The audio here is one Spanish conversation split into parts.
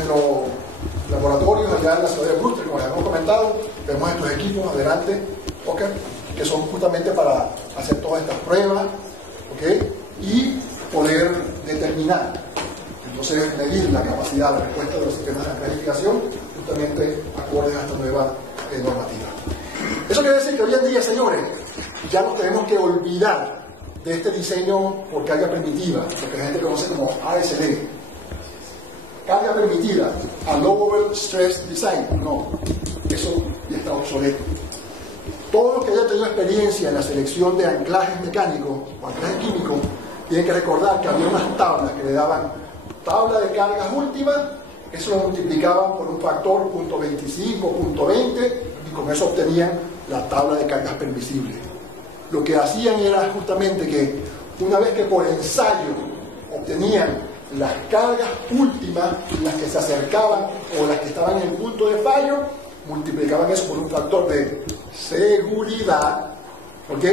nuestro laboratorio allá en la ciudad de Brewster, como ya hemos comentado, tenemos estos equipos adelante, ¿okay? Que son justamente para hacer todas estas pruebas, ¿okay? Y poder determinar, entonces medir la capacidad de respuesta de los sistemas de calificación justamente acordes a esta nueva normativa. Eso quiere decir que hoy en día, señores, ya nos tenemos que olvidar de este diseño por carga primitiva, lo que la gente conoce como ASD. Carga permitida, Allowable Stress Design. No, eso ya está obsoleto. Todos los que hayan tenido experiencia en la selección de anclajes mecánicos o anclajes químicos tienen que recordar que había unas tablas que le daban tabla de cargas últimas, eso lo multiplicaban por un factor .25, .20 y con eso obtenían la tabla de cargas permisibles. Lo que hacían era justamente que una vez que por ensayo obtenían las cargas últimas, las que se acercaban o las que estaban en el punto de fallo, multiplicaban eso por un factor de seguridad, ¿ok?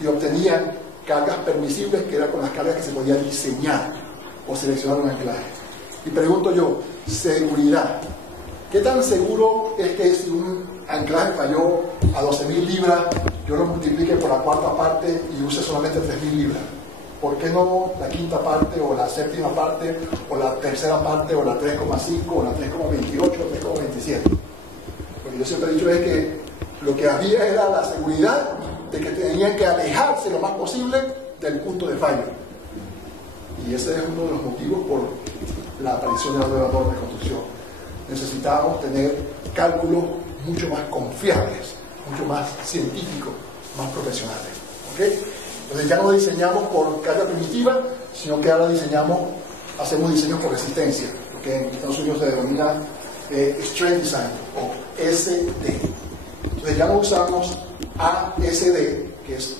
Y obtenían cargas permisibles, que eran con las cargas que se podía diseñar o seleccionar un anclaje. Y pregunto yo, seguridad. ¿Qué tan seguro es que si un anclaje falló a 12.000 libras, yo lo multiplique por la cuarta parte y use solamente 3.000 libras? ¿Por qué no la quinta parte o la séptima parte o la tercera parte o la 3,5 o la 3,28 o 3,27? Lo que yo siempre he dicho es que lo que había era la seguridad de que tenían que alejarse lo más posible del punto de fallo. Y ese es uno de los motivos por la aparición de la nueva norma de construcción. Necesitábamos tener cálculos mucho más confiables, mucho más científicos, más profesionales. ¿Okay? Entonces ya no diseñamos por carga primitiva, sino que ahora hacemos diseños por resistencia, lo que en Estados Unidos se denomina Strength Design o SD. Entonces ya no usamos ASD, que es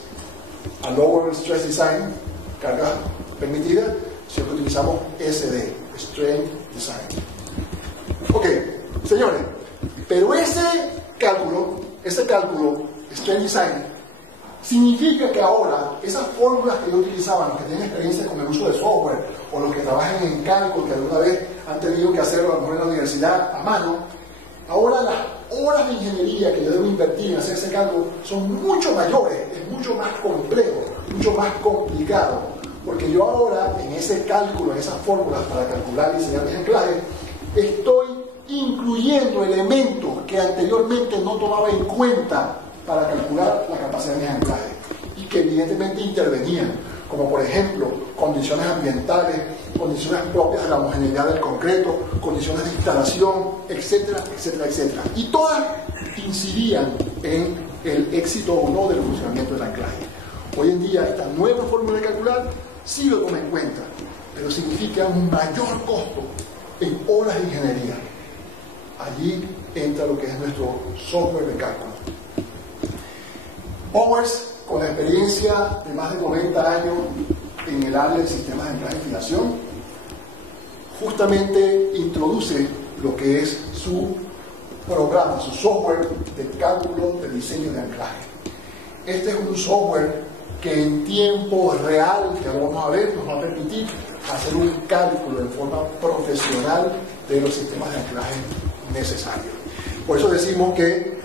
Allowable Stress Design, carga permitida, sino que utilizamos SD, Strength Design. Ok, señores, pero ese cálculo, Strength Design, significa que ahora esas fórmulas que yo utilizaba, los que tienen experiencia con el uso de software o los que trabajan en cálculo, que alguna vez han tenido que hacerlo a lo mejor en la universidad a mano, ahora las horas de ingeniería que yo debo invertir en hacer ese cálculo son mucho mayores, es mucho más complejo, mucho más complicado, porque yo ahora en ese cálculo, en esas fórmulas para calcular y diseñar mis anclajes, estoy incluyendo elementos que anteriormente no tomaba en cuenta para calcular la capacidad de mis anclajes y que evidentemente intervenían, como por ejemplo condiciones ambientales, condiciones propias de la homogeneidad del concreto, condiciones de instalación, etcétera, etcétera, etcétera. Y todas incidían en el éxito o no del funcionamiento del anclaje. Hoy en día esta nueva fórmula de calcular sí lo toma en cuenta, pero significa un mayor costo en horas de ingeniería. Allí entra lo que es nuestro software de cálculo. Powers, con la experiencia de más de 90 años en el área de sistemas de anclaje y fijación, justamente introduce lo que es su programa, su software de cálculo de diseño de anclaje. Este es un software que en tiempo real, que ahora vamos a ver, nos va a permitir hacer un cálculo de forma profesional de los sistemas de anclaje necesarios. Por eso decimos que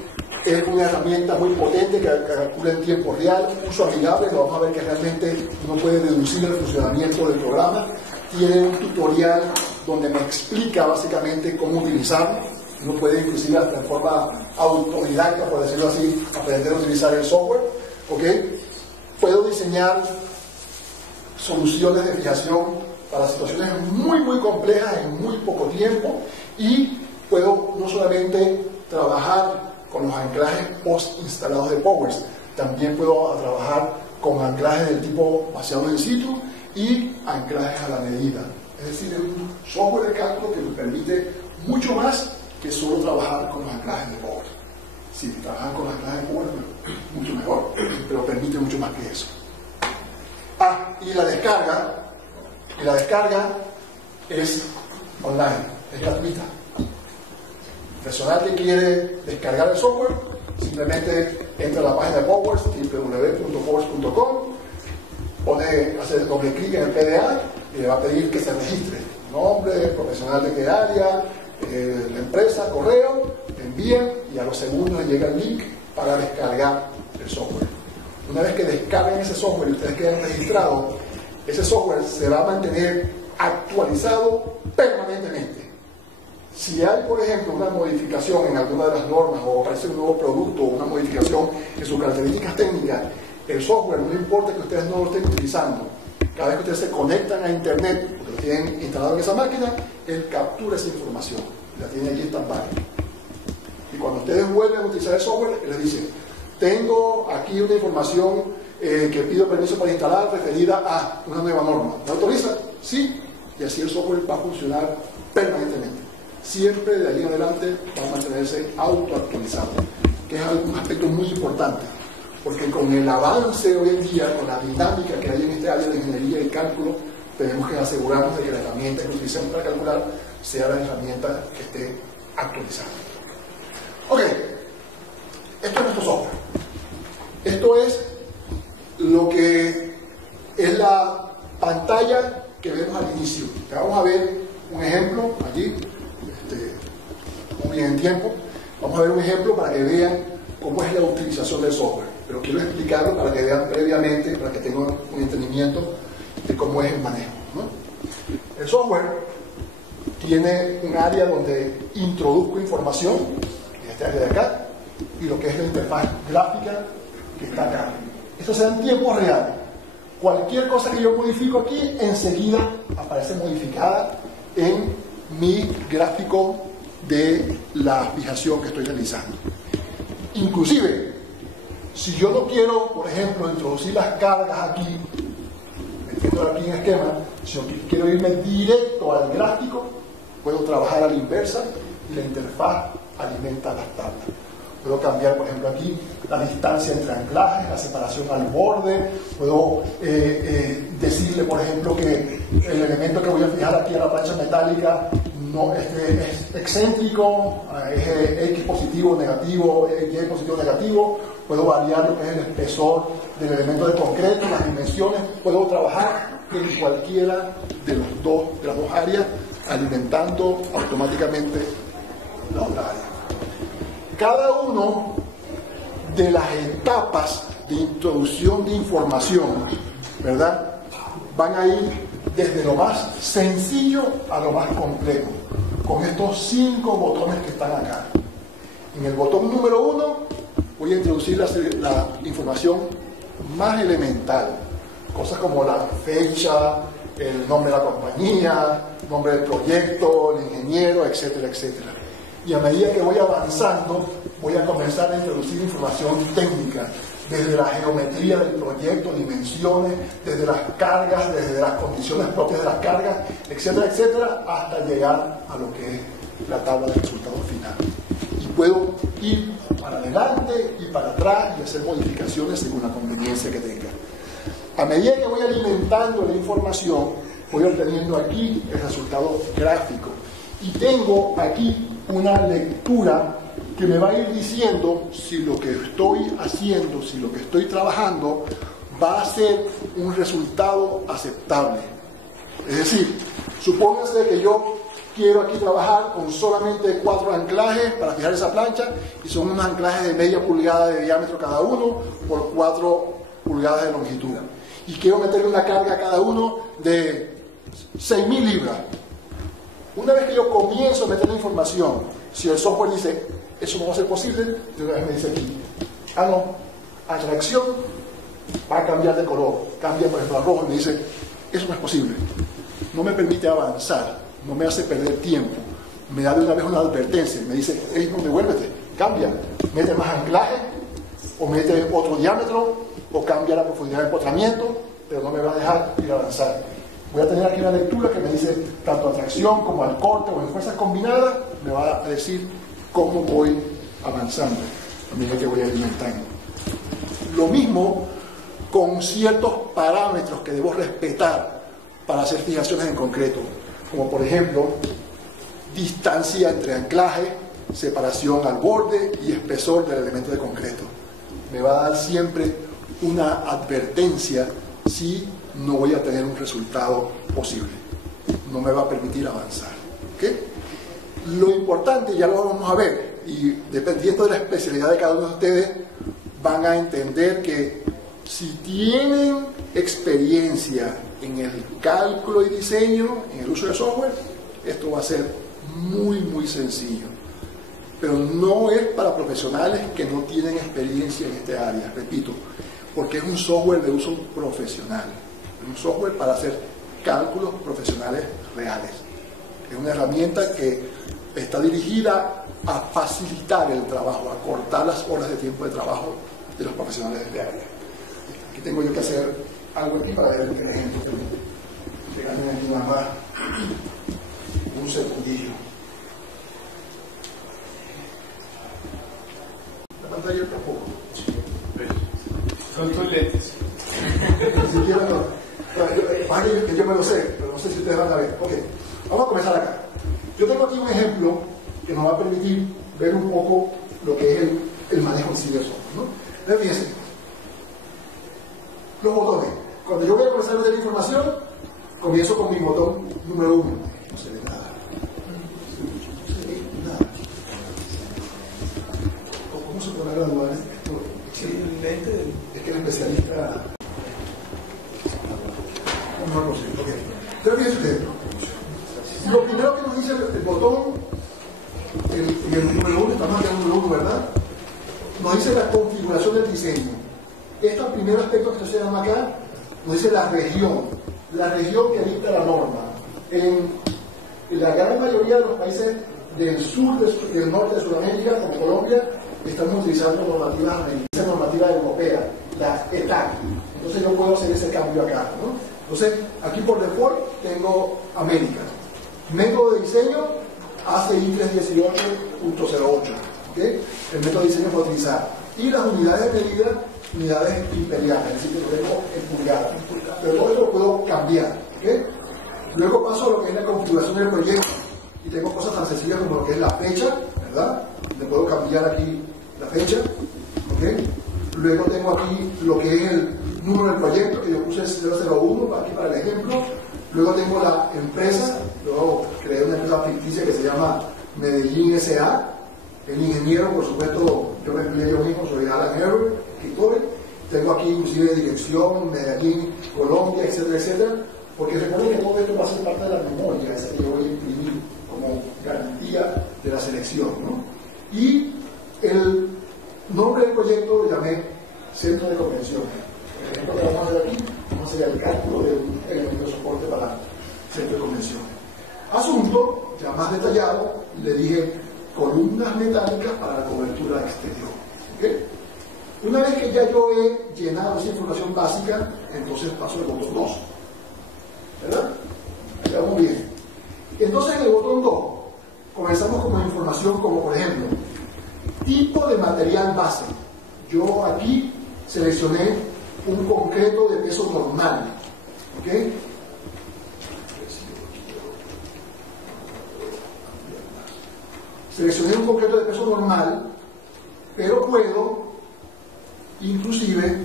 es una herramienta muy potente que calcula en tiempo real, uso amigable, lo vamos a ver que realmente uno puede deducir el funcionamiento del programa. Tiene un tutorial donde me explica básicamente cómo utilizarlo. Uno puede inclusive hasta en forma autodidacta, por decirlo así, aprender a utilizar el software. ¿Okay? Puedo diseñar soluciones de fijación para situaciones muy muy complejas en muy poco tiempo y puedo no solamente trabajar con los anclajes post instalados de Powers, también puedo trabajar con anclajes del tipo vaciados in situ y anclajes a la medida. Es decir, es un software de cálculo que me permite mucho más que solo trabajar con los anclajes de Powers. Si trabajan con los anclajes de Powers, mucho mejor, pero permite mucho más que eso. Y la descarga es online, es gratuita. El personal que quiere descargar el software simplemente entra a la página de Powers, www.powers.com, hace doble clic en el PDA y le va a pedir que se registre nombre, profesional de qué área, la empresa, correo, envían y a los segundos les llega el link para descargar el software. Una vez que descarguen ese software y ustedes queden registrados, ese software se va a mantener actualizado permanentemente. Si hay, por ejemplo, una modificación en alguna de las normas o aparece un nuevo producto o una modificación en sus características técnicas, el software, no importa que ustedes no lo estén utilizando, cada vez que ustedes se conectan a internet, porque lo tienen instalado en esa máquina, él captura esa información, la tiene allí stand-by. Y cuando ustedes vuelven a utilizar el software, él les dice, tengo aquí una información que pido permiso para instalar referida a una nueva norma. ¿Me autoriza? Sí. Y así el software va a funcionar permanentemente. Siempre de ahí en adelante va a mantenerse autoactualizado, que es un aspecto muy importante, porque con el avance hoy en día, con la dinámica que hay en este área de ingeniería y cálculo, tenemos que asegurarnos de que la herramienta que utilicemos para calcular sea la herramienta que esté actualizada. Ok, esto es nuestro software. Esto es lo que es la pantalla que vemos al inicio. Ya vamos a ver un ejemplo allí, muy bien en tiempo. Vamos a ver un ejemplo para que vean cómo es la utilización del software. Pero quiero explicarlo para que vean previamente, para que tengan un entendimiento de cómo es el manejo, ¿no? El software tiene un área donde introduzco información, en este área de acá, y lo que es la interfaz gráfica que está acá. Esto se da en tiempo real. Cualquier cosa que yo modifico aquí, enseguida aparece modificada en mi gráfico de la fijación que estoy realizando. Inclusive, si yo no quiero, por ejemplo, introducir las cargas aquí, metiéndolo aquí en esquema, si yo quiero irme directo al gráfico, puedo trabajar a la inversa y la interfaz alimenta las tablas. Puedo cambiar, por ejemplo, aquí la distancia entre anclajes, la separación al borde. Puedo decirle, por ejemplo, que el elemento que voy a fijar aquí a la plancha metálica no, es excéntrico, es X positivo o negativo, Y positivo o negativo. Puedo variar lo que es el espesor del elemento de concreto, las dimensiones. Puedo trabajar en cualquiera de las dos áreas, alimentando automáticamente la otra área. Cada uno de las etapas de introducción de información, ¿verdad?, van a ir desde lo más sencillo a lo más complejo, con estos 5 botones que están acá. En el botón número 1 voy a introducir la información más elemental, cosas como la fecha, el nombre de la compañía, nombre del proyecto, el ingeniero, etcétera, etcétera. Y a medida que voy avanzando, voy a comenzar a introducir información técnica, desde la geometría del proyecto, dimensiones, desde las cargas, desde las condiciones propias de las cargas, etcétera, etcétera, hasta llegar a lo que es la tabla de resultados final. Y puedo ir para adelante y para atrás y hacer modificaciones según la conveniencia que tenga. A medida que voy alimentando la información, voy obteniendo aquí el resultado gráfico. Y tengo aquí una lectura que me va a ir diciendo si lo que estoy haciendo, si lo que estoy trabajando va a ser un resultado aceptable. Es decir, supóngase que yo quiero aquí trabajar con solamente 4 anclajes para fijar esa plancha, y son unos anclajes de media pulgada de diámetro cada uno por 4 pulgadas de longitud. Y quiero meterle una carga a cada uno de 6.000 libras. Una vez que yo comienzo a meter la información, si el software dice, eso no va a ser posible, de una vez me dice aquí, no, atracción va a cambiar de color, cambia por ejemplo a rojo y me dice, eso no es posible, no me permite avanzar, no me hace perder tiempo, me da de una vez una advertencia, me dice, hey, no, devuélvete, cambia, mete más anclaje, o mete otro diámetro, o cambia la profundidad de empotramiento, pero no me va a dejar ir a avanzar. Voy a tener aquí una lectura que me dice tanto a tracción como al corte o en fuerzas combinadas, me va a decir cómo voy avanzando a medida que voy alimentando. Lo mismo con ciertos parámetros que debo respetar para hacer fijaciones en concreto, como por ejemplo distancia entre anclaje, separación al borde y espesor del elemento de concreto. Me va a dar siempre una advertencia si no voy a tener un resultado posible. No me va a permitir avanzar. ¿Okay? Lo importante, ya lo vamos a ver, y dependiendo de la especialidad de cada uno de ustedes, van a entender que si tienen experiencia en el cálculo y diseño, en el uso de software, esto va a ser muy sencillo. Pero no es para profesionales que no tienen experiencia en esta área, repito, porque es un software de uso profesional, un software para hacer cálculos profesionales reales. Es una herramienta que está dirigida a facilitar el trabajo, a cortar las horas de tiempo de trabajo de los profesionales de esta área. Aquí tengo yo que hacer algo aquí para ver el ejemplo que ganen aquí nada más un segundillo. La pantalla está poco. Son tus lentes. Ni siquiera yo me lo sé, pero no sé si ustedes van a ver. Ok, vamos a comenzar acá. Yo tengo aquí un ejemplo que nos va a permitir ver un poco lo que es el manejo en sí de software, ¿no? Entonces, fíjense, los botones. Cuando yo voy a comenzar a ver la información, comienzo con mi botón número 1. No se ve nada. No se ve nada. ¿Cómo se podrá graduar esto? Sí, el lente. Es que el especialista... No lo sé, ok. Pero fíjense ustedes. Lo primero que nos dice el botón, el número 1, estamos aquí en el número 1, ¿verdad? Nos dice la configuración del diseño. Este primer aspecto que estoy dando acá, nos dice la región que dicta la norma. En la gran mayoría de los países del sur, del norte de Sudamérica, como Colombia, estamos utilizando normativas americanas, normativa europea, la ETAC. Entonces yo puedo hacer ese cambio acá, ¿no? Entonces, aquí por default tengo América. Método de diseño, ACI 318.08. ¿Okay? El método de diseño para utilizar. Y las unidades de medida, unidades imperiales, es decir, que lo tengo en pulgadas. Pero todo esto lo puedo cambiar. ¿Okay? Luego paso a lo que es la configuración del proyecto. Y tengo cosas tan sencillas como lo que es la fecha, ¿verdad? Le puedo cambiar aquí la fecha. ¿Okay? Luego tengo aquí lo que es el número del proyecto, que yo puse 001 aquí para el ejemplo. Luego tengo la empresa, luego creé una empresa ficticia que se llama Medellín S.A. El ingeniero, por supuesto, yo me empleé yo mismo, soy Alan Herbert, escritor. Tengo aquí inclusive dirección, Medellín, Colombia, etcétera, etcétera. Porque recuerden que todo esto va a ser parte de la memoria, esa que yo voy a imprimir como garantía de la selección, ¿no? Y el nombre del proyecto lo llamé Centro de Convenciones. El ejemplo que vamos a hacer aquí, vamos a hacer el cálculo de un elemento de soporte para centro de convenciones. Asunto, ya más detallado, le dije columnas metálicas para la cobertura exterior. ¿Okay? Una vez que ya yo he llenado esa información básica, entonces paso al botón 2. ¿Verdad? Ahí vamos bien. Entonces en el botón 2 comenzamos con información como por ejemplo, tipo de material base. Yo aquí seleccioné un concreto de peso normal. ¿Ok? Seleccioné un concreto de peso normal, pero puedo inclusive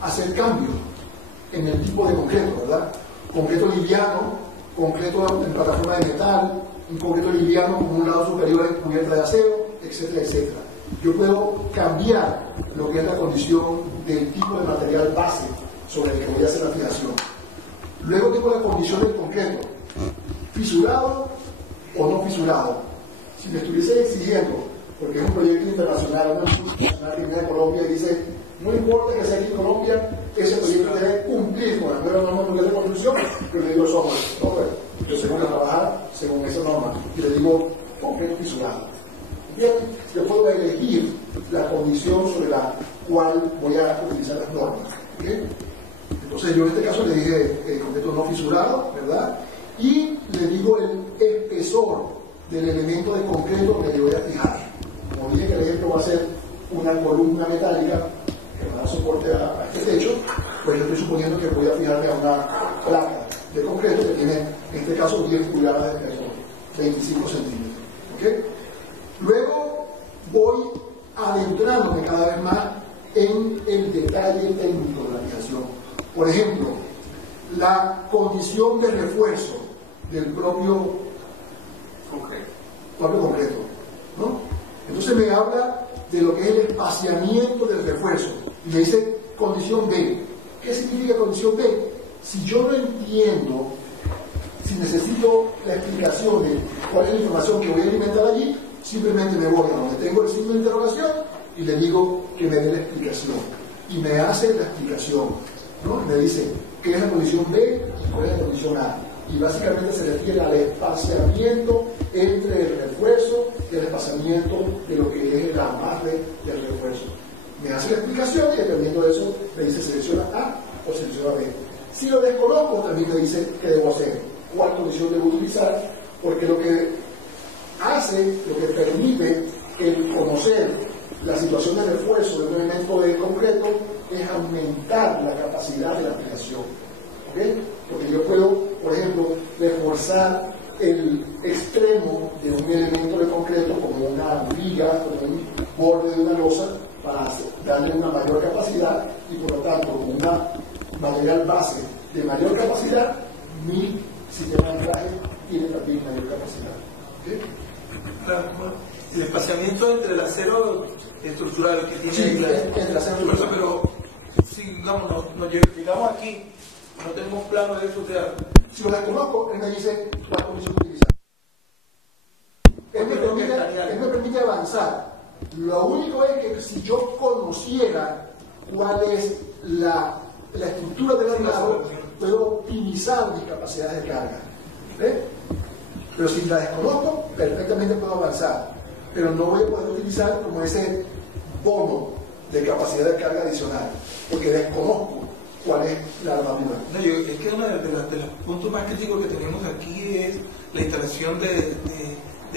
hacer cambios en el tipo de concreto, ¿verdad? Concreto liviano, concreto en plataforma de metal, un concreto liviano con un lado superior en cubierta de acero, etcétera, etcétera. Yo puedo cambiar lo que es la condición del tipo de material base sobre el que voy a hacer la fijación. Luego tengo la condición del concreto, fisurado o no fisurado. Si me estuviese exigiendo, porque es un proyecto internacional, una multinacional que viene de Colombia y dice, no importa que sea aquí en Colombia, ese proyecto debe cumplir con las nuevas normas de construcción, pero le digo software, yo tengo que trabajar según esa norma, y le digo concreto fisurado. Bien, yo puedo elegir la condición sobre la cual voy a utilizar las normas. ¿Okay? Entonces yo en este caso le dije concreto no fisurado, ¿verdad? Y le digo el espesor del elemento de concreto que le voy a fijar. Como dije que el ejemplo va a ser una columna metálica que va a dar soporte a este techo, pues yo estoy suponiendo que voy a fijarme a una placa de concreto que tiene, en este caso, 10 pulgadas de espesor, 25 centímetros. ¿Okay? Luego voy adentrándome cada vez más en el detalle técnico de la fijación. Por ejemplo, la condición de refuerzo del propio propio concreto, ¿no? Entonces me habla de lo que es el espaciamiento del refuerzo y me dice condición B. ¿Qué significa condición B? Si yo no entiendo, si necesito la explicación de cuál es la información que voy a alimentar allí, simplemente me voy a donde tengo el signo de interrogación y le digo que me dé la explicación. Y me hace la explicación, ¿no? Me dice qué es la condición B y cuál es la condición A. Y básicamente se refiere al espaciamiento entre el refuerzo y el espaciamiento de lo que es el amarre del refuerzo. Me hace la explicación y dependiendo de eso me dice selecciona A o selecciona B. Si lo desconozco, también me dice qué debo hacer, cuál condición debo utilizar, porque lo que hace, lo que permite el conocer la situación de refuerzo de un elemento de concreto es aumentar la capacidad de la aplicación. ¿Okay? Porque yo puedo, por ejemplo, reforzar el extremo de un elemento de concreto como una viga, como un borde de una losa, para darle una mayor capacidad y por lo tanto con una material base de mayor capacidad, mi sistema de anclaje tiene también mayor capacidad. ¿Okay? Claro, bueno, el espaciamiento entre el acero estructural que tiene sí, entre el acero estructural. Pero si digamos, nos llegamos aquí, no tenemos plano de eso, si lo desconozco, él me dice la condición que utilizar. Él me permite avanzar. Lo único es que si yo conociera cuál es la estructura del armado, puedo optimizar mis capacidades de carga. ¿Ves? Pero si la desconozco, perfectamente puedo avanzar. Pero no voy a poder utilizar como ese bono de capacidad de carga adicional, porque desconozco cuál es la armadura. No, es que uno de los puntos más críticos que tenemos aquí es la instalación de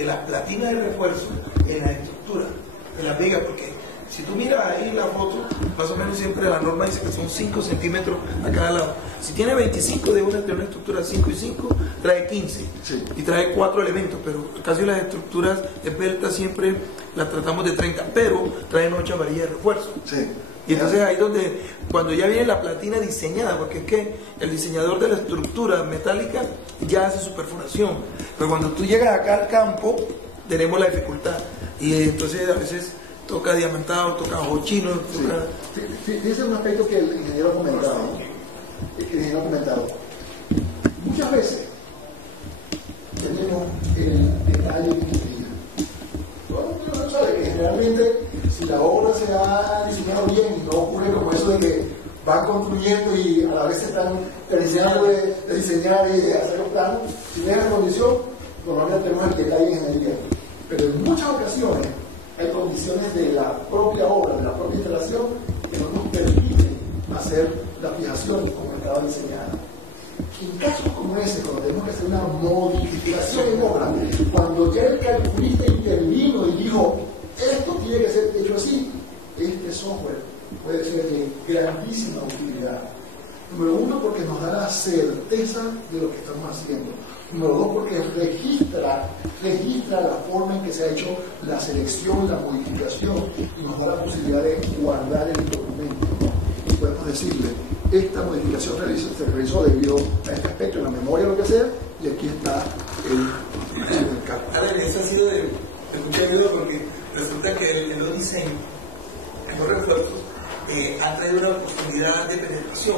las platinas de refuerzo en la estructura, en las vigas, porque si tú miras ahí la foto, más o menos siempre la norma dice que son 5 centímetros a cada lado. Si tiene 25 de una estructura 5 y 5, trae 15 sí. Y trae 4 elementos, pero casi las estructuras esbeltas siempre las tratamos de 30, pero traen 8 varillas de refuerzo. Sí. Y entonces ahí donde, cuando ya viene la platina diseñada, porque es que el diseñador de la estructura metálica ya hace su perforación, pero cuando tú llegas acá al campo, tenemos la dificultad, y entonces a veces toca diamantado, toca ojo chino, toca... Sí. Fíjese un aspecto que el ingeniero ha comentado. Muchas veces tenemos el detalle de ingeniería. Uno sabe que generalmente si la obra se ha diseñado bien y no ocurre como eso de que van construyendo y a la vez se están terminando de diseñar y de hacer los planos, si no hay la condición, normalmente tenemos el detalle de ingeniería. Pero en muchas ocasiones hay condiciones de la propia obra, de la propia instalación, que no nos permiten hacer la fijación como estaba diseñada. En casos como ese, cuando tenemos que hacer una modificación en obra, cuando ya el calculista intervino y dijo, esto tiene que ser hecho así, este software puede ser de grandísima utilidad. Número uno, porque nos da la certeza de lo que estamos haciendo. Número dos, porque registra la forma en que se ha hecho la selección, la modificación, y nos da la posibilidad de guardar el documento. Y podemos decirle, esta modificación se realizó debido a este aspecto en la memoria, lo que sea, y aquí está el cálculo. Ahora, eso ha sido de mucha ayuda porque resulta que los diseños, en los refuerzos, han traído una oportunidad de penetración.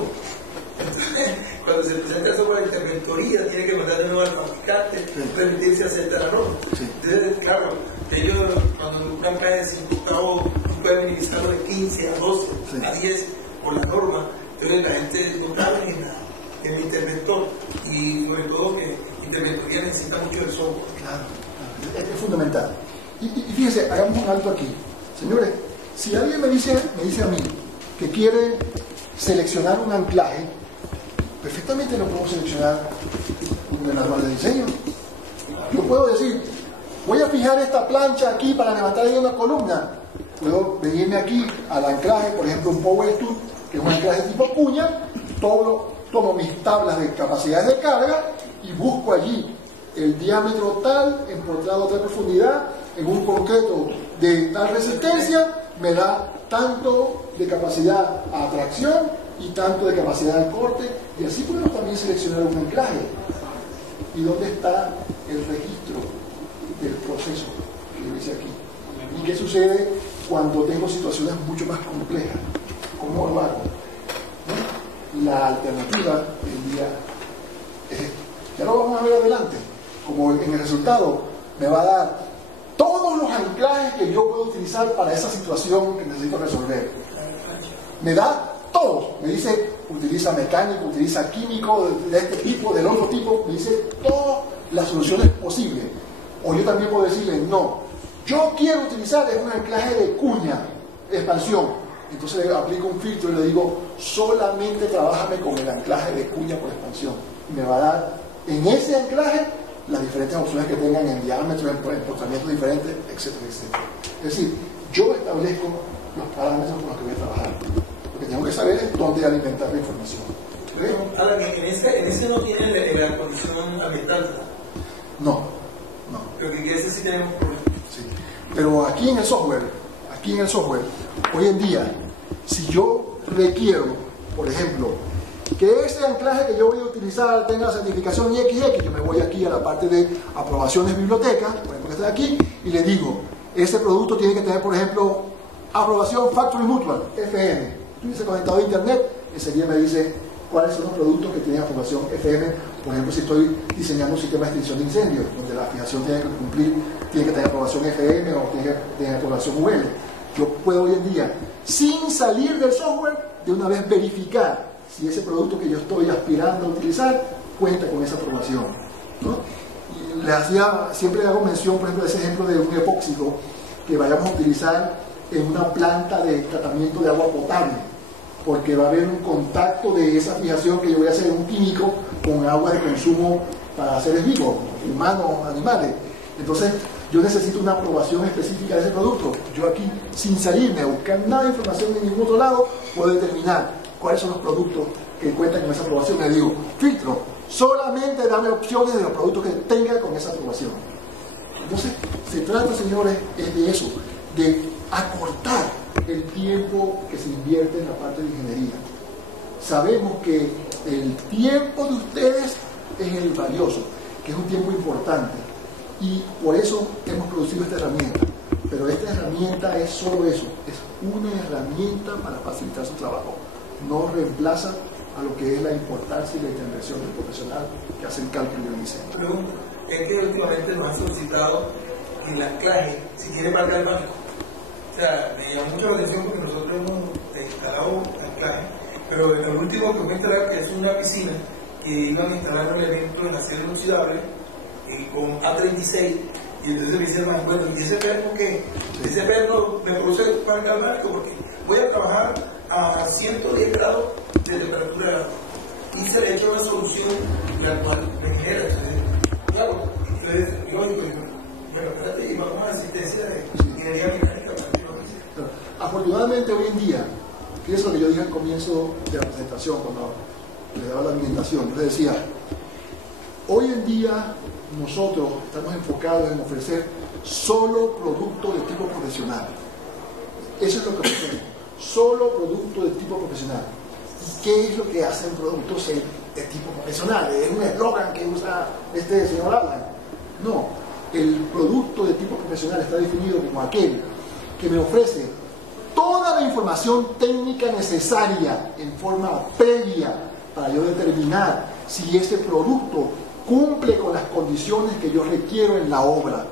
Entonces, cuando se presenta eso por la interventoría, tiene que mandar de nuevo al fabricante, remitirse a aceptar la norma. Entonces, claro, ellos, cuando un anclaje de 5 octavos, pueden minimizarlo de 15 a 12, a 10 por la norma. Entonces, la gente notaba en el interventor, y sobre todo que interventoría necesita mucho de software. Claro, es fundamental. Y fíjense, hagamos un alto aquí. Señores, si alguien me dice a mí que quiere seleccionar un anclaje, perfectamente lo puedo seleccionar con el manual de diseño. Yo puedo decir, voy a fijar esta plancha aquí para levantar ahí una columna. Puedo venirme aquí al anclaje, por ejemplo, un Power Tool, que es un anclaje tipo cuña, tomo mis tablas de capacidades de carga y busco allí el diámetro tal, empotrado a tal profundidad, en un concreto de tal resistencia, me da tanto de capacidad a atracción y tanto de capacidad al corte, y así podemos también seleccionar un anclaje. ¿Y dónde está el registro del proceso proceso que yo hice aquí. ¿Y qué sucede cuando tengo situaciones mucho más complejas? ¿Cómo lo hago? ¿No? La alternativa del día es esto. Ya lo vamos a ver adelante. Como en el resultado me va a dar todos los anclajes que yo puedo utilizar para esa situación que necesito resolver. Me da todos. Me dice, utiliza mecánico, utiliza químico, de este tipo, del otro tipo. Me dice todas las soluciones posibles. O yo también puedo decirle, no, yo quiero utilizar un anclaje de cuña, expansión. Entonces le aplico un filtro y le digo, solamente trabájame con el anclaje de cuña por expansión. Y me va a dar en ese anclaje las diferentes opciones que tengan en diámetro, en emplazamientos diferentes, etcétera, etcétera. Es decir, yo establezco los parámetros con los que voy a trabajar. Lo que tengo que saber es dónde alimentar la información. Ahora, en ese no tiene la condición ambiental. No. Pero que ese sí tenemos problemas. Sí. Pero aquí en el software, hoy en día, si yo requiero, por ejemplo, que ese anclaje que yo voy a utilizar tenga la certificación IXX, yo me voy aquí a la parte de aprobaciones biblioteca, por ejemplo que está aquí, y le digo, ese producto tiene que tener, por ejemplo, aprobación Factory Mutual, FM. Estuviese conectado a internet, enseguida me dice cuáles son los productos que tienen aprobación FM. Por ejemplo, si estoy diseñando un sistema de extinción de incendios, donde la fijación tiene que cumplir, tiene que tener aprobación FM o tiene que tener aprobación UL. Yo puedo hoy en día, sin salir del software, de una vez verificar si ese producto que yo estoy aspirando a utilizar cuenta con esa aprobación, ¿no? Y siempre hago mención, por ejemplo, de ese ejemplo de un epóxico que vayamos a utilizar en una planta de tratamiento de agua potable, porque va a haber un contacto de esa fijación que yo voy a hacer en un químico con agua de consumo para seres vivos, humanos, animales. Entonces, yo necesito una aprobación específica de ese producto. Yo aquí, sin salirme a buscar nada de información en ningún otro lado, puedo determinar cuáles son los productos que cuentan con esa aprobación. Le digo, filtro, solamente dame opciones de los productos que tenga con esa aprobación. Entonces, se trata, señores, es de eso, de acortar el tiempo que se invierte en la parte de ingeniería. Sabemos que el tiempo de ustedes es el valioso, que es un tiempo importante, y por eso hemos producido esta herramienta. Pero esta herramienta es solo eso, es una herramienta para facilitar su trabajo. No reemplaza a lo que es la importancia y la intervención del profesional que hace el cálculo del diseño. Es que últimamente nos han solicitado que el anclaje, si quiere marca el banco. O sea, me llamó mucho la atención porque nosotros hemos instalado anclaje, pero en el último que voy a instalar, que es una piscina, que iban a instalar un elemento en acero inoxidable con A36, y entonces me dicen, bueno, ¿y ese perno qué? Ese perno me produce marca el banco porque voy a trabajar a 110 grados de temperatura de agua. Y se le ha hecho una solución la cual me genera. Claro, entonces, bueno, espérate, y vamos a la asistencia de ingeniería mecánica. Afortunadamente hoy en día, fíjense lo que yo dije al comienzo de la presentación, cuando le daba la alimentación, yo les decía, hoy en día nosotros estamos enfocados en ofrecer solo productos de tipo profesional. Eso es lo que ofrecemos, solo productos de tipo profesional. ¿Y qué es lo que hacen productos de tipo profesional? ¿Es un eslogan que usa este señor Alan? No, el producto de tipo profesional está definido como aquel que me ofrece toda la información técnica necesaria en forma previa para yo determinar si ese producto cumple con las condiciones que yo requiero en la obra,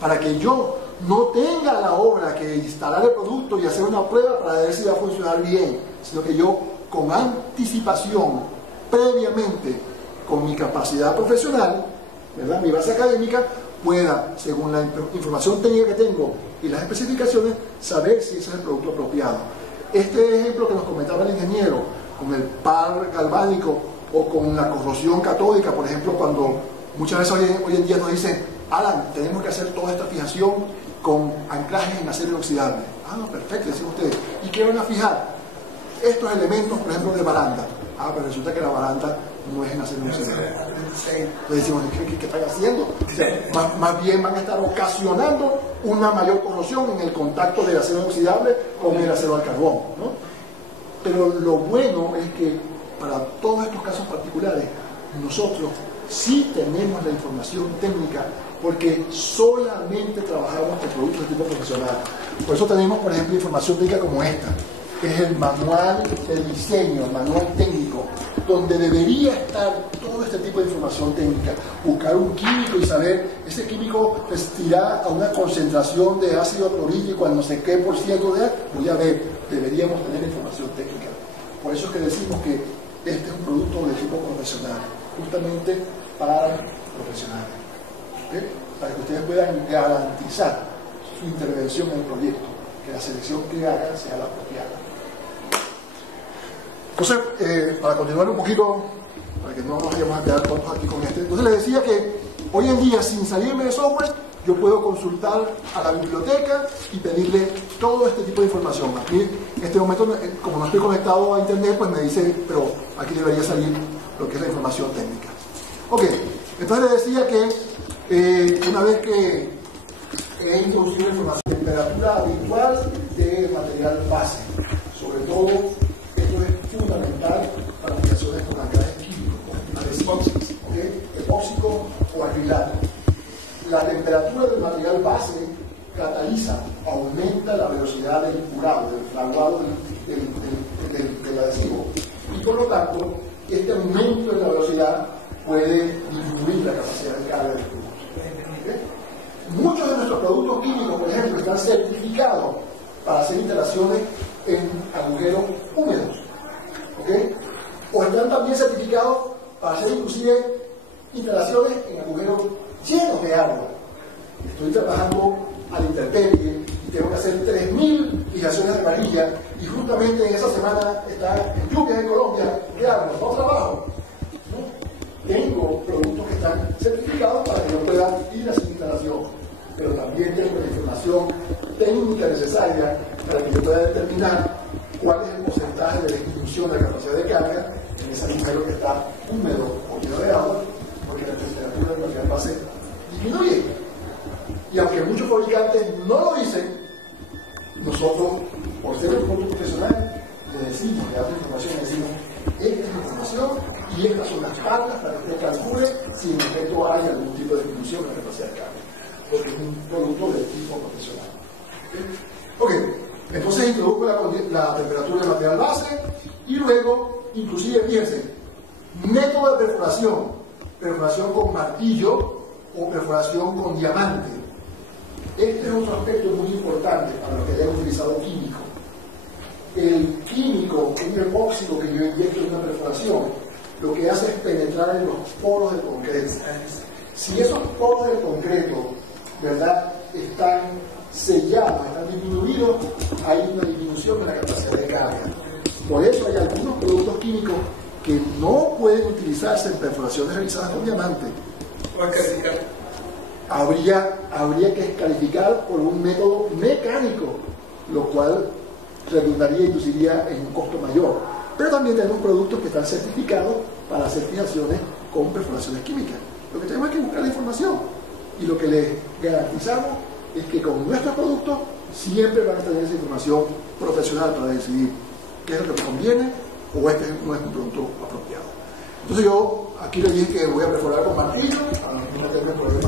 para que yo no tenga a la obra que instalar el producto y hacer una prueba para ver si va a funcionar bien, sino que yo con anticipación, previamente, con mi capacidad profesional, ¿verdad?, mi base académica, pueda, según la información técnica que tengo y las especificaciones, saber si ese es el producto apropiado. Este ejemplo que nos comentaba el ingeniero, con el par galvánico o con la corrosión catódica, por ejemplo, cuando muchas veces hoy en día nos dicen, Alan, tenemos que hacer toda esta fijación con anclajes en acero inoxidable. Ah, no, perfecto, decimos ustedes. ¿Y qué van a fijar? Estos elementos, por ejemplo, de baranda. Ah, pero resulta que la baranda no es en acero inoxidable. Entonces decimos, ¿qué están haciendo? O sea, más bien van a estar ocasionando una mayor corrosión en el contacto del acero inoxidable con el acero al carbón, ¿no? Pero lo bueno es que para todos estos casos particulares, nosotros sí tenemos la información técnica porque solamente trabajamos con productos de tipo profesional. Por eso tenemos, por ejemplo, información técnica como esta, que es el manual de diseño, el manual técnico, donde debería estar todo este tipo de información técnica. Buscar un químico y saber, ese químico resistirá a una concentración de ácido clorhídrico al no sé qué por ciento de, voy a ver, deberíamos tener información técnica. Por eso es que decimos que este es un producto de tipo profesional, justamente para profesionales, ¿okay? Para que ustedes puedan garantizar su intervención en el proyecto, que la selección que hagan sea la apropiada. Entonces, para continuar un poquito, para que no nos vayamos a quedar tontos aquí con este, entonces les decía que hoy en día, sin salirme de software, yo puedo consultar a la biblioteca y pedirle todo este tipo de información. Aquí, en este momento, como no estoy conectado a internet, pues me dice, pero aquí debería salir lo que es la información técnica. Ok, entonces les decía que una vez que he introducido la información de temperatura habitual de material base, sobre todo, esto es fundamental para aplicaciones con gases químicos, epóxico o acrilato. La temperatura del material base cataliza, aumenta la velocidad del curado, del fraguado del adhesivo. Y por lo tanto, este aumento de la velocidad puede disminuir la capacidad de carga del producto. Muchos de nuestros productos químicos, por ejemplo, están certificados para hacer instalaciones en agujeros húmedos. O están también certificados para hacer inclusive instalaciones en agujeros llenos de agua. Estoy trabajando a la intemperie y tengo que hacer 3.000 fijaciones de varilla y justamente en esa semana está en lluvia en Colombia. ¿Qué hago? ¿No trabajo? ¿No? Tengo productos que están certificados para que yo pueda ir a esa instalación, pero también tengo la información técnica necesaria para que yo pueda determinar cuál es el porcentaje de disminución de la capacidad de carga en ese agujero que está húmedo o lleno de agua, porque la temperatura del material base disminuye. Y aunque muchos fabricantes no lo dicen, nosotros, por ser un producto profesional, le decimos, le damos información, le decimos, esta es la información y estas son las pautas para que usted calcule si en efecto hay algún tipo de disminución en la capacidad de carga, porque es un producto de tipo profesional. Ok, entonces introduzco la temperatura del material base y luego, inclusive, fíjense, método de perforación con martillo o perforación con diamante. Este es otro aspecto muy importante para los que hayan utilizado químico. El químico, un epóxico que yo inyecto en una perforación, lo que hace es penetrar en los poros del concreto. Si esos poros del concreto, ¿verdad?, están sellados, están disminuidos, hay una disminución en la capacidad de carga. Por eso hay algunos productos químicos que no pueden utilizarse en perforaciones realizadas con diamante. Habría que descalificar por un método mecánico, lo cual redundaría y induciría en un costo mayor. Pero también tenemos productos que están certificados para hacer fijaciones con perforaciones químicas. Lo que tenemos es que buscar la información y lo que les garantizamos es que con nuestros productos siempre van a tener esa información profesional para decidir qué es lo que me conviene o este no es un producto apropiado. Entonces yo aquí le dije que voy a perforar con martillo para no tener problemas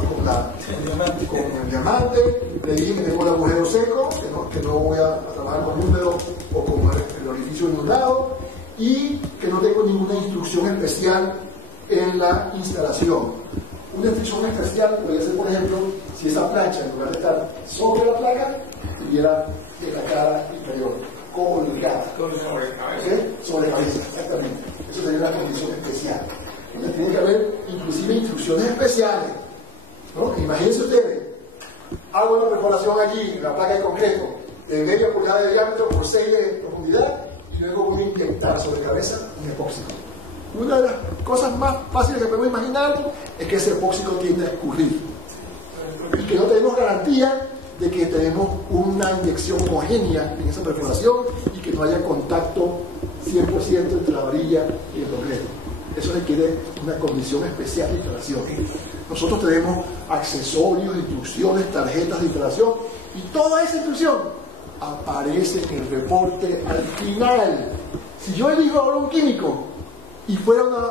con el diamante. Le dije que tengo el agujero seco, que no voy a trabajar con húmedo o con el orificio inundado, y que no tengo ninguna instrucción especial en la instalación. Una instrucción especial podría ser, por ejemplo, si esa plancha, en lugar de estar sobre la placa, estuviera en la cara inferior, colgada. Sobre la cabeza, exactamente. Eso sería una condición especial. Entonces tiene que haber inclusive instrucciones especiales, ¿no? Imagínense ustedes, hago una perforación allí en la placa de concreto de media pulgada de diámetro por 6 de profundidad y luego voy a inyectar sobre cabeza un epóxico. Una de las cosas más fáciles que podemos imaginar es que ese epóxico tiende a escurrir y que no tenemos garantía de que tenemos una inyección homogénea en esa perforación y que no haya contacto 100% entre la varilla y el concreto. Eso requiere una condición especial de instalación. Nosotros tenemos accesorios, instrucciones, tarjetas de instalación y toda esa instrucción aparece en el reporte al final. Si yo elijo ahora un químico y fuera una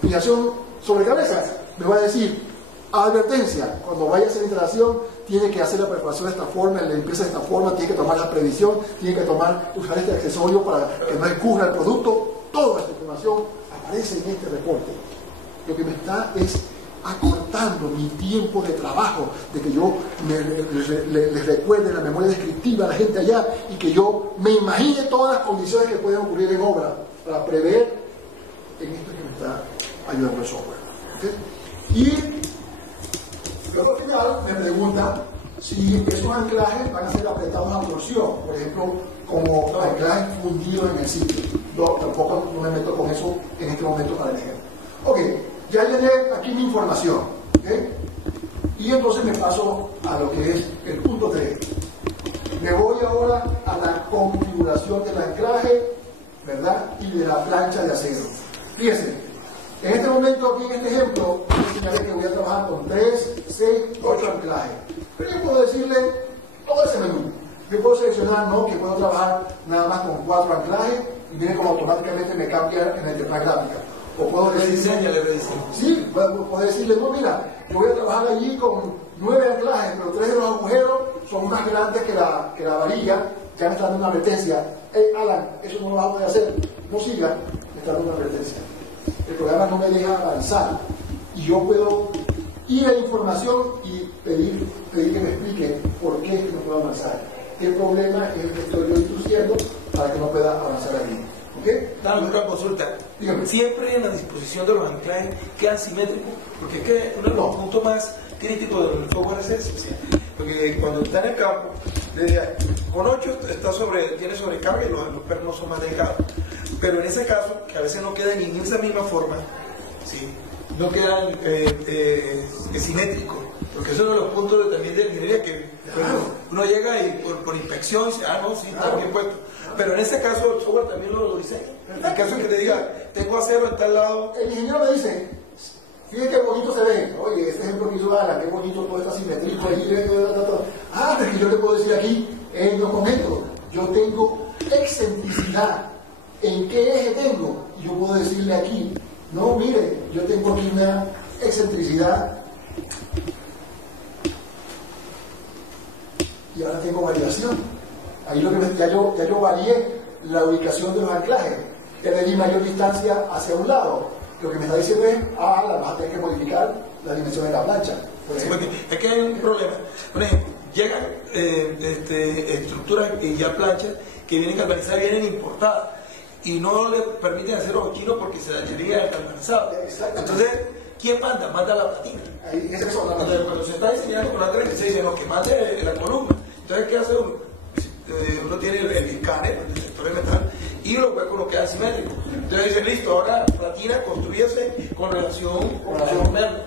fijación sobre cabeza, me va a decir Advertencia, cuando vaya a hacer instalación, tiene que hacer la perforación de esta forma, la limpieza de esta forma, tiene que tomar la previsión, tiene que usar este accesorio para que no escurra el producto. Toda esta información aparece en este reporte. Lo que me está es acortando mi tiempo de trabajo, de que yo les recuerde la memoria descriptiva a la gente allá y que yo me imagine todas las condiciones que pueden ocurrir en obra para prever en esto que me está ayudando el software. ¿Okay? Y luego al final me pregunta si esos anclajes van a ser apretados a torsión, por ejemplo, como anclajes fundidos en el sitio. No, tampoco no me meto con eso en este momento para el ejemplo. Ok, ya llené aquí mi información. ¿Okay? Y entonces me paso a lo que es el punto 3. Me voy ahora a la configuración del anclaje, ¿verdad? Y de la plancha de acero. Fíjense, en este momento, aquí en este ejemplo, yo señalé que voy a trabajar con 3, 6, 8 anclajes. Pero yo puedo decirle todo ese menú. Yo puedo seleccionar, no, que puedo trabajar nada más con 4 anclajes y viene como automáticamente me cambia en la interfaz gráfica. O puedo decirle, sí, puedo decirle, no, mira, yo voy a trabajar allí con 9 anclajes, pero 3 de los agujeros son más grandes que la varilla. Ya me está dando una advertencia. Hey, Alan, eso no lo vas a poder hacer. No siga, me está dando una advertencia. El programa no me deja avanzar. Y yo puedo ir a información y pedir que me explique por qué es que no puedo avanzar. ¿Qué problema es el que estoy yo introduciendo para que no pueda avanzar aquí? ¿Okay? Dame una consulta. Dígame. Siempre en la disposición de los anclajes quedan simétricos, porque es que uno de los puntos más críticos del software es ese. Porque cuando está en el campo, con 8 tiene sobrecarga y los pernos son más delgados. Pero en ese caso, que a veces no quedan en esa misma forma, ¿sí? No quedan simétricos. Porque eso es uno de los puntos también de ingeniería que uno llega y por inspección dice, no, sí, está bien puesto. Pero en ese caso el software también lo diseña. En el caso que te diga, tengo acero en tal lado. El ingeniero me dice, fíjate qué bonito se ve. Oye, este ejemplo que hizo Alan, qué bonito todo está simétrico ahí. Pero yo le puedo decir aquí, en los momentos, yo tengo excentricidad. ¿En qué eje tengo? Y yo puedo decirle aquí, no, mire, yo tengo aquí una excentricidad y ahora tengo variación. Ahí lo que ya yo varié la ubicación de los anclajes. Ya le di mayor distancia hacia un lado. Lo que me está diciendo es, la vas a tener que modificar la dimensión de la plancha. Sí, es que hay un problema. Por ejemplo, llegan estructuras y ya planchas que vienen galvanizadas, vienen importadas y no le permiten hacer ojo chino porque se dañaría el galvanizado. Entonces, ¿quién manda? Manda la platina. Ahí es eso. Cuando se está diseñando con la 36, dice, no, que mande la columna. Entonces, ¿qué hace uno? Uno tiene el escáner, el detector de metal, y los huecos lo quedan simétricos. Entonces dice, listo, ahora platina, construyese con relación merma.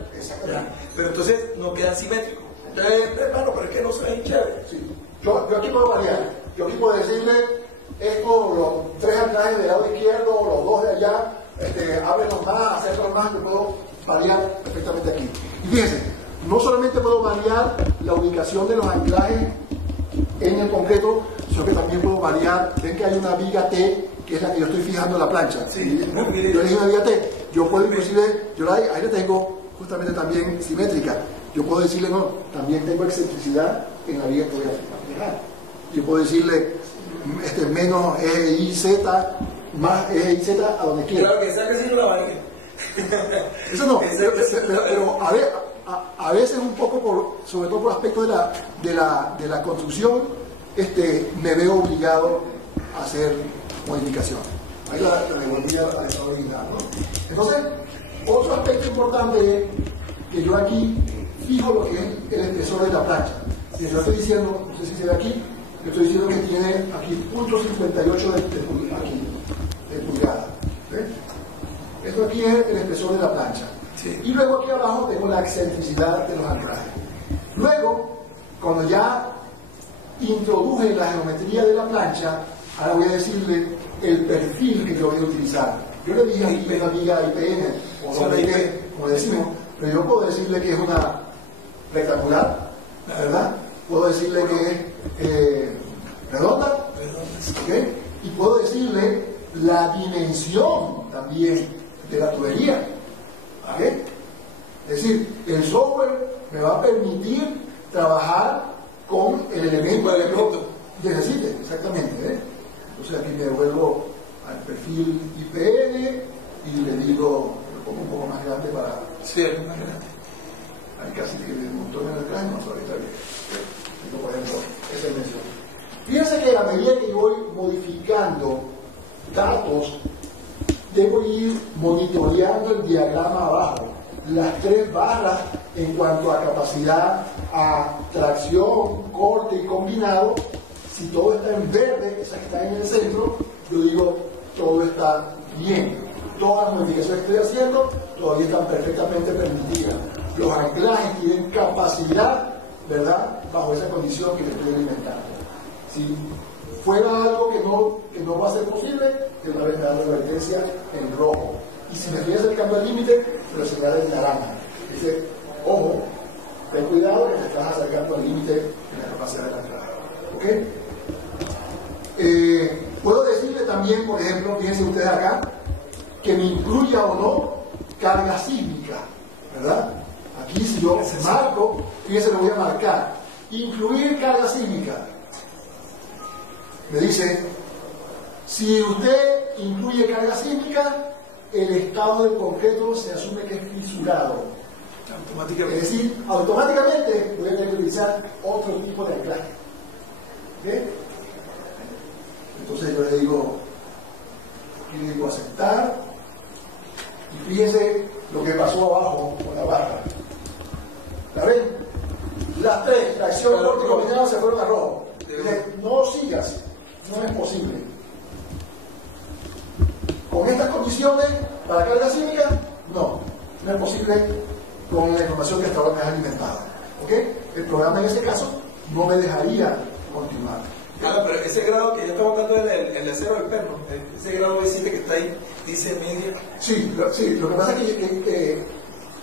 Pero entonces no quedan simétricos. Entonces, hermano, pero es que no se ven chévere. Sí. Yo aquí puedo variar. Yo aquí puedo decirle, estos, los 3 anclajes del lado izquierdo, los 2 de allá, ábrelos más, hacerlos más, yo puedo variar perfectamente aquí. Y fíjense, no solamente puedo variar la ubicación de los anclajes en el concreto, sino que también puedo variar. Ven que hay una viga T, que es la que yo estoy fijando en la plancha. Sí, yo elegí una viga T. Yo puedo inclusive, ahí la tengo justamente también simétrica. Yo puedo decirle, no, también tengo excentricidad en la viga que voy a fijar. Yo puedo decirle menos EIZ, más EIZ a donde quiera. Claro que saque sin la vaina. Eso no, pero a veces un poco, sobre todo por aspectos de la construcción, me veo obligado a hacer modificaciones. Ahí la devolví a la estado original, ¿no? Entonces, otro aspecto importante es que yo aquí fijo lo que es el espesor de la plancha. Si yo estoy diciendo, no sé si se ve aquí, yo estoy diciendo que tiene aquí 0.58 de pulgada. ¿Ves? Esto aquí es el espesor de la plancha. Sí. Y luego aquí abajo tengo la excentricidad de los anclajes. Luego, cuando ya introduje la geometría de la plancha, ahora voy a decirle el perfil que yo voy a utilizar. Yo le dije aquí una viga IPN, o IP, como decimos, pero yo puedo decirle que es una rectangular, ¿verdad? Puedo decirle que es redonda, ¿okay? Y puedo decirle la dimensión también de la tubería, ¿okay? Es decir, el software me va a permitir trabajar con el elemento que yo necesite, exactamente. Entonces aquí me devuelvo al perfil IPN y le digo, lo pongo un poco más grande para... Sí, más grande. Ahí casi que me montó en el cráneo, no, ahorita bien. Por ejemplo, esa mención. Fíjense que a medida que yo voy modificando datos, debo ir monitoreando el diagrama abajo. Las 3 barras en cuanto a capacidad, a tracción, corte y combinado. Si todo está en verde, esas que están en el centro, yo digo, todo está bien. Todas las modificaciones que estoy haciendo todavía están perfectamente permitidas. Los anclajes tienen capacidad, ¿verdad?, bajo esa condición que le estoy alimentando. Si fuera algo que no va a ser posible, de una vez me da la advertencia en rojo. Y si me estoy acercando al límite, me lo señala en naranja. Dice, ojo, ten cuidado que te estás acercando al límite de la capacidad del anclaje. ¿Ok? Puedo decirle también, por ejemplo, fíjense ustedes acá, que me incluya o no carga sísmica, ¿verdad? Aquí si yo marco, fíjense, lo voy a marcar. Incluir carga sísmica. Me dice, si usted incluye carga sísmica, el estado del concreto se asume que es fisurado. Automáticamente. Es decir, automáticamente voy a tener que utilizar otro tipo de anclaje. ¿Okay? Entonces yo le digo, aquí le digo aceptar, y fíjense lo que pasó abajo con la barra. ¿La ven? Las 3, tracción, corte y combinado, se fueron a rojo. No sigas, no es posible. Con estas condiciones, para carga sísmica, no es posible con la información que hasta ahora me has alimentado. ¿Ok? El programa en ese caso no me dejaría continuar. Claro, pero ese grado que ya estamos hablando el acero del perno, ese grado visible que está ahí, dice media. Sí, lo que pasa es que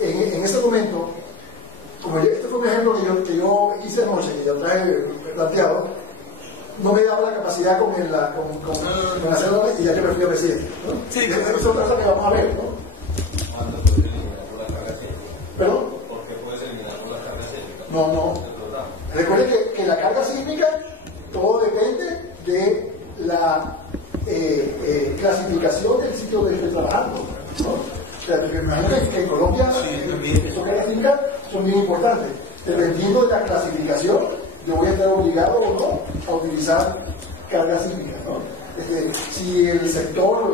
en ese momento, como este fue un ejemplo que yo hice anoche, que ya traje planteado, no me daba la capacidad con el acero y ya que me fui a decir, ¿no? Sí, esa es otra cosa que vamos a ver, ¿no? ¿Cuándo puedes eliminar por la carga sísmica? ¿Perdón? ¿Por qué puedes eliminar por la carga sísmica? No. Recuerden que la carga sísmica todo depende de la clasificación del sitio donde estoy trabajando, ¿no? O sea, me imagino que en Colombia esas cargas sísmicas son bien importantes. Dependiendo de la clasificación, yo voy a estar obligado o no a utilizar cargas sísmicas, ¿no? Si el sector,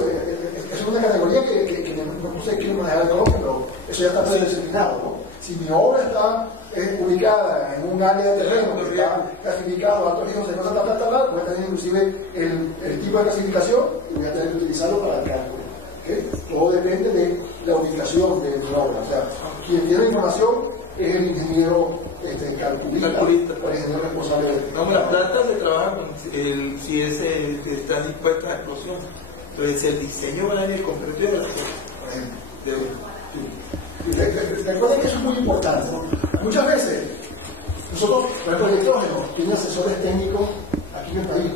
es una categoría que no sé quién manejar en Colombia, pero eso ya está predeterminado, ¿no? Si mi obra está ubicada en un área de terreno que está clasificado, altos riesgos de cosas, voy a tener inclusive el tipo de clasificación y voy a tener que utilizarlo para el cálculo. ¿Okay? Todo depende de la ubicación de mi obra. O sea, quien tiene la información es el ingeniero calculista o el ingeniero responsable de... No, la planta se trabaja con si está dispuesta a explosión. Entonces, el diseño va en el concreto de la Recuerden que eso es muy importante, ¿no? Muchas veces nosotros, por ejemplo, el electrógeno tiene asesores técnicos aquí en el país.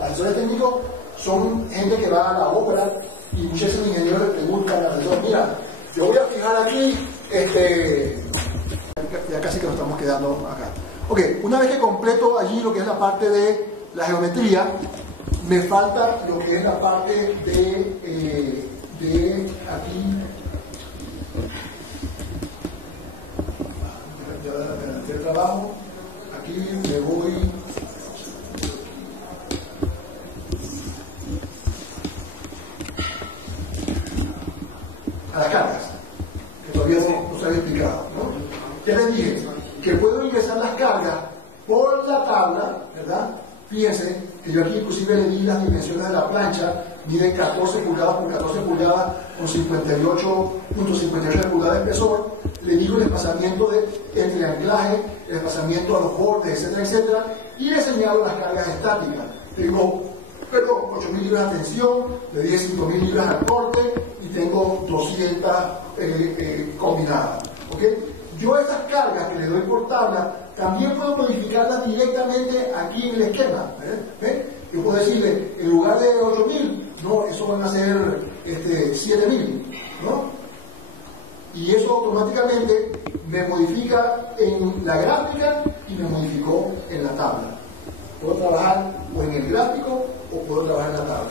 Los asesores técnicos son gente que va a la obra y muchas veces los ingenieros le preguntan al asesor, mira, yo voy a fijar aquí, ya casi que nos estamos quedando acá. Ok, una vez que completo allí lo que es la parte de la geometría, me falta lo que es la parte de aquí. Ya de trabajo, aquí me voy a las cargas, que todavía no se había explicado, ¿no? Ya les dije que puedo ingresar las cargas por la tabla, ¿verdad? Fíjense que yo aquí inclusive le di las dimensiones de la plancha, mide 14 pulgadas por 14 pulgadas con 58.58 pulgadas de espesor. Le digo el desplazamiento entre el anclaje, el desplazamiento a los bordes, etcétera, etcétera, y le señalo las cargas estáticas. Tengo 8.000 libras de tensión, le di 5.000 libras al corte y tengo 200 combinadas. ¿Okay? Yo esas cargas que le doy por tabla también puedo modificarlas directamente aquí en el esquema. Yo puedo decirle, en lugar de 8.000, no, eso van a ser 7.000, ¿no? y eso automáticamente me modifica en la gráfica y me modificó en la tabla. Puedo trabajar o en el gráfico o puedo trabajar en la tabla.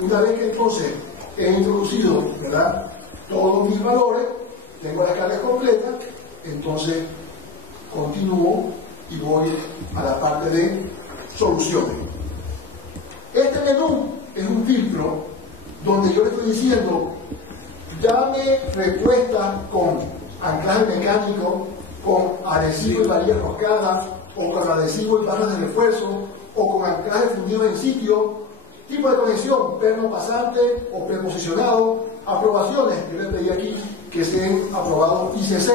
Una vez que entonces he introducido, ¿verdad?, todos mis valores, tengo las cargas completas, entonces continúo y voy a la parte de soluciones. Este menú es un filtro donde yo le estoy diciendo: dame respuesta con anclaje mecánico, con adhesivo y varillas roscadas, o con adhesivo y barras de refuerzo, o con anclaje fundido en sitio, tipo de conexión, perno pasante o preposicionado, aprobaciones, yo le pedí aquí que sean aprobados ICC,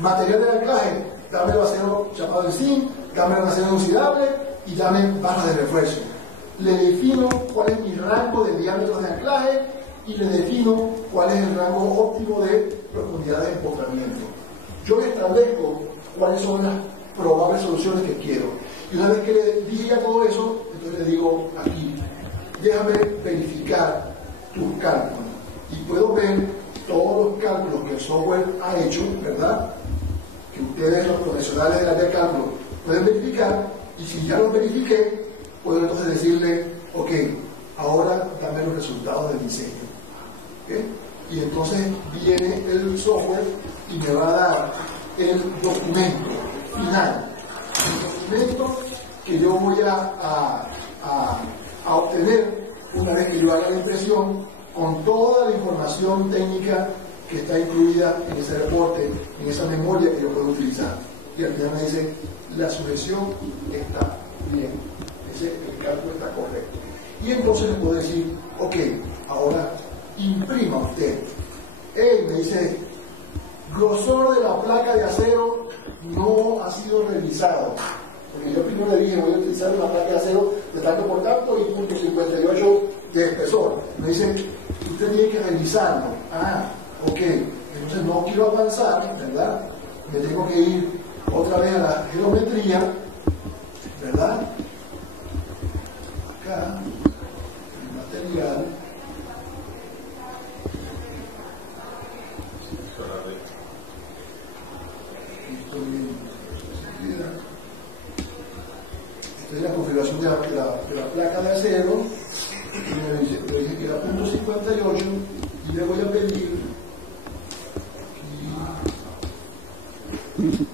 material de anclaje, dame el acero chapado en zinc, dame el acero inoxidable y dame barras de refuerzo. Le defino cuál es mi rango de diámetros de anclaje y le defino cuál es el rango óptimo de profundidad de empotramiento. Yo le establezco cuáles son las probables soluciones que quiero. Y una vez que le dije ya todo eso, entonces le digo aquí: déjame verificar tus cálculos. Y puedo ver todos los cálculos que el software ha hecho, ¿verdad?, que ustedes, los profesionales del área de cálculo, pueden verificar. Y si ya los verifiqué, puedo entonces decirle: ok, ahora dame los resultados del diseño. ¿Okay? Y entonces viene el software y me va a dar el documento final, el documento que yo voy a obtener una vez que yo haga la impresión, con toda la información técnica que está incluida en ese reporte, en esa memoria que yo puedo utilizar. Y al final me dice: la sujeción está bien, el cálculo está correcto. Y entonces le puedo decir: ok, ahora imprima usted. Él me dice: grosor de la placa de acero no ha sido revisado. Porque yo primero le dije: voy a utilizar una placa de acero de tanto por tanto y punto 58 de espesor. Me dice: usted tiene que revisarlo. Ah, ok. Entonces no quiero avanzar, ¿verdad? Me tengo que ir otra vez a la geometría, ¿verdad? Acá, el material. Esta es la configuración de la placa de acero. Y me dice que era punto 58 y le voy a pedir aquí.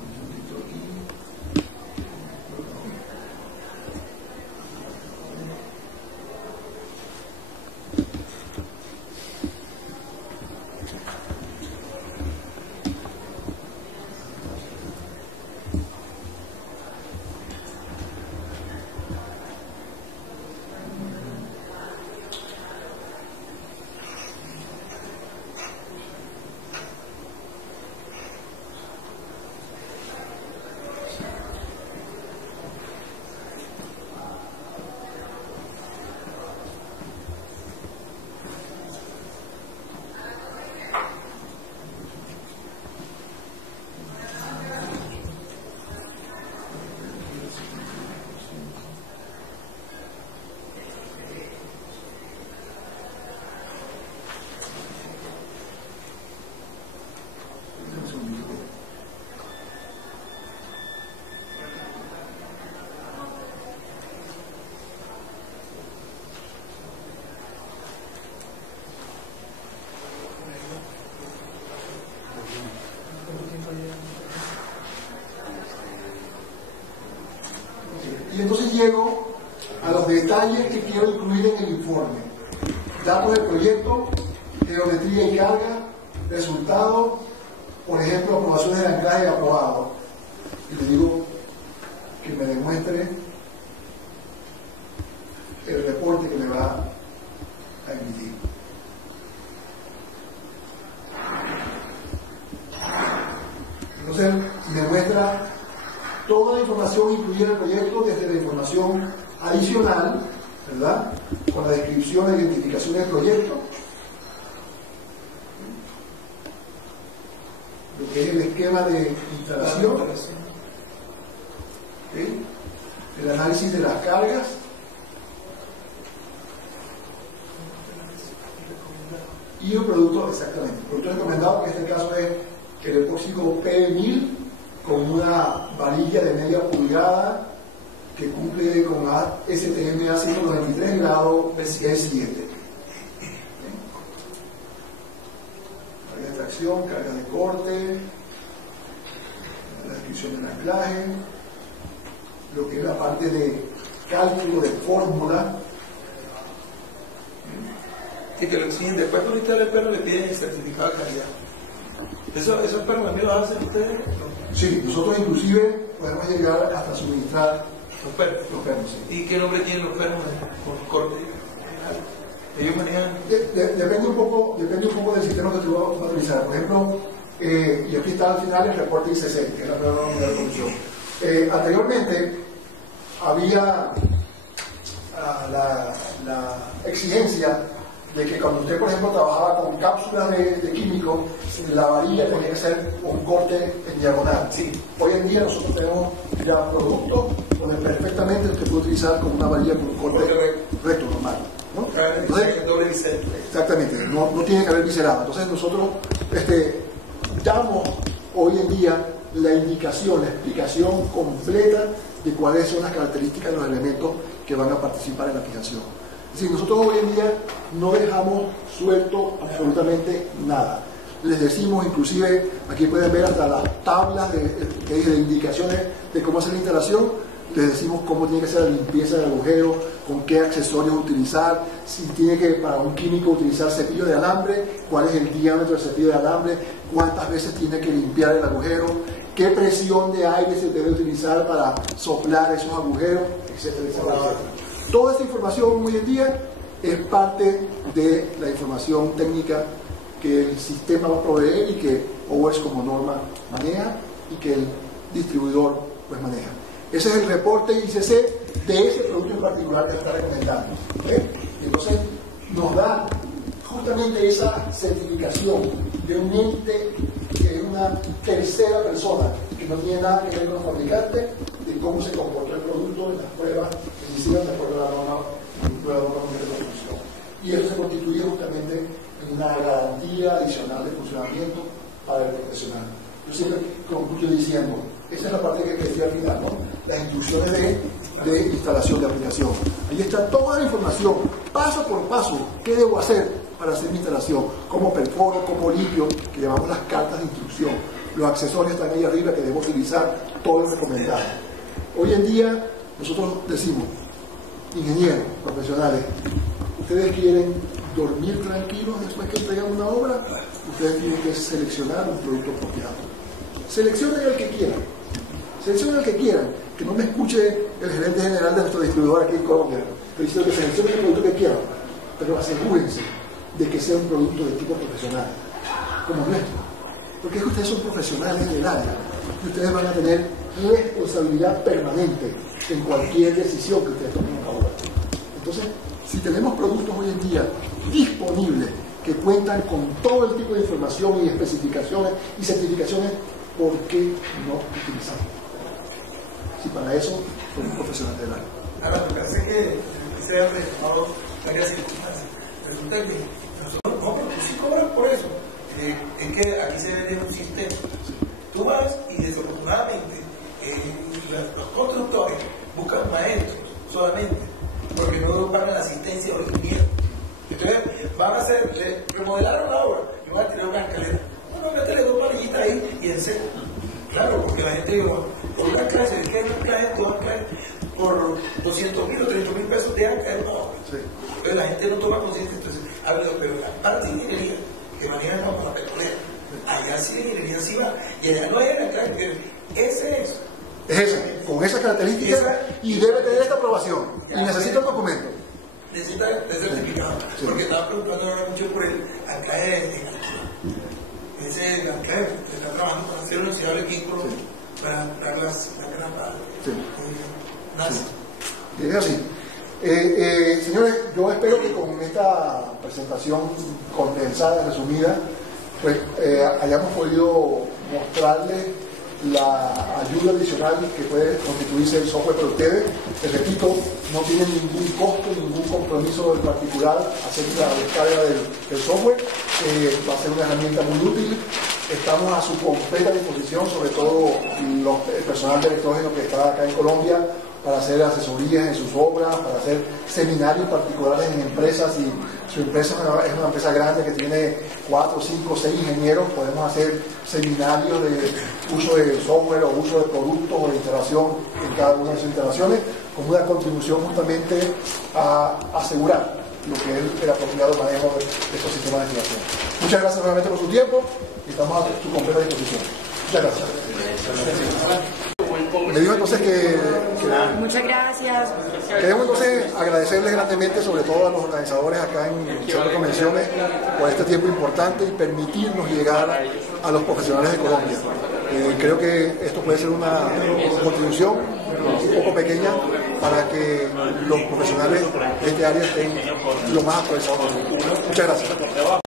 Y entonces llego a los detalles que quiero incluir en el informe: datos del proyecto, geometría y carga, resultados, por ejemplo, aprobaciones de anclaje aprobado. Y le digo que me demuestre el reporte que me va a emitir. Entonces me muestra toda la información incluida en el proyecto, desde la información adicional, ¿verdad?, con la descripción e identificación del proyecto, lo que es el esquema de instalación, ¿okay?, el análisis de las cargas, y un producto, exactamente, el producto recomendado, que en este caso es el epóxico P1000 con una varilla de media pulgada que cumple con STM A193 grado B7. Carga de tracción, carga de corte, la descripción del anclaje, lo que es la parte de cálculo de fórmula. Y que lo exigen, después de instalar el perro le piden el certificado de calidad. ¿Esos perros también los hacen ustedes? No. Sí, nosotros inclusive podemos llegar hasta suministrar Los perros. los perros. Sí. ¿Y qué nombre tienen los perros con corte? Ellos manejan. Depende un poco del sistema que tú vas a utilizar. Por ejemplo, y aquí está al final el reporte ICC, que es la nueva norma de producción. Anteriormente había la exigencia de que cuando usted, por ejemplo, trabajaba con cápsulas de químicos, la varilla tenía que ser un corte en diagonal. Sí. Hoy en día nosotros tenemos ya productos donde perfectamente usted puede utilizar con una varilla con un corte recto, normal, ¿no? Entonces, doble bisel. exactamente, no tiene que haber viscerado. Entonces nosotros damos hoy en día la indicación, la explicación completa de cuáles son las características de los elementos que van a participar en la aplicación. Es decir, nosotros hoy en día no dejamos suelto absolutamente nada. Les decimos, inclusive, aquí pueden ver hasta las tablas de indicaciones de cómo hacer la instalación. Les decimos cómo tiene que ser la limpieza del agujero, con qué accesorios utilizar, si tiene que, para un químico, utilizar cepillo de alambre, cuál es el diámetro del cepillo de alambre, cuántas veces tiene que limpiar el agujero, qué presión de aire se debe utilizar para soplar esos agujeros, etcétera, etcétera, etcétera. Toda esta información hoy en día es parte de la información técnica que el sistema va a proveer y que OWASP como norma maneja y que el distribuidor pues maneja. Ese es el reporte ICC de ese producto en particular que se está recomendando. Entonces nos da justamente esa certificación de un ente que es una tercera persona que no tiene nada que ver con el fabricante, de cómo se comportó el producto en las pruebas que se hicieron de acuerdo a la norma de producción. Y eso se constituye justamente en una garantía adicional de funcionamiento para el profesional. Yo siempre concluyo diciendo, esa es la parte que decía al final, ¿no? Las instrucciones de instalación de aplicación. Ahí está toda la información, paso por paso, qué debo hacer para hacer mi instalación, cómo perforo, cómo limpio, que llamamos las cartas de instrucción. Los accesorios están ahí arriba que debo utilizar, todo lo recomendado. Hoy en día nosotros decimos, ingenieros, profesionales, ustedes quieren dormir tranquilos después que entregan una obra, ustedes tienen que seleccionar un producto apropiado. Seleccionen el que quieran. Seleccionen el que quieran. Que no me escuche el gerente general de nuestro distribuidor aquí en Colombia. Pero diciendo que seleccionen el producto que quieran. Pero asegúrense de que sea un producto de tipo profesional, como nuestro. Porque es que ustedes son profesionales del área. Y ustedes van a tener responsabilidad permanente en cualquier decisión que ustedes tomen ahora. Entonces, si tenemos productos hoy en día disponibles que cuentan con todo el tipo de información y especificaciones y certificaciones, ¿por qué no utilizarlo? Si para eso somos profesionales del área. Ahora, me parece que se han retomado varias circunstancias. Resulta que nosotros no, pero tú sí cobras por eso. Es que aquí se vende un sistema. Tú vas y desafortunadamente los constructores buscan maestros solamente porque no pagan la asistencia o el dinero. Entonces van a hacer, remodelaron la obra y van a tirar una escalera. Bueno, métele dos varillitas ahí y en seco. Claro, porque la gente dice, por una clase, es que una clase, dos clases, por 200.000 o 300.000 pesos dejan caer una obra. Sí. Entonces la gente no toma conciencia. Entonces, pero la parte de ingeniería que manejan con la petrolera, allá sí la ingeniería sí va, y allá no hay la clase, ese es. Es ese, con esa característica y debe tener esta aprobación. Y necesita un documento. Necesita el certificado. Sí. Porque estaba preocupando ahora mucho por el anclaje de altura. Ese anclaje que está trabajando para hacer un enunciado equipo para dar las caras para Es así. Señores, yo espero que con esta presentación condensada, resumida, pues hayamos podido mostrarles la ayuda adicional que puede constituirse el software para ustedes. Les repito, no tienen ningún costo, ningún compromiso en particular hacer la descarga del software. Va a ser una herramienta muy útil. Estamos a su completa disposición, sobre todo el personal de electrógeno que está acá en Colombia, para hacer asesorías en sus obras, para hacer seminarios particulares en empresas. Si su empresa es una empresa grande que tiene 4, 5, 6 ingenieros, podemos hacer seminarios de uso de software o uso de productos o de instalación en cada una de sus instalaciones, como una contribución justamente a asegurar lo que es el apropiado manejo de estos sistemas de instalación. Muchas gracias nuevamente por su tiempo y estamos a su completa disposición. Muchas gracias. Me dijo entonces que muchas gracias. queremos entonces agradecerles grandemente, sobre todo a los organizadores acá en el Centro de Convenciones, por este tiempo importante y permitirnos llegar a los profesionales de Colombia. Creo que esto puede ser una contribución un poco pequeña para que los profesionales de este área estén lo más actualizados posible. Muchas gracias.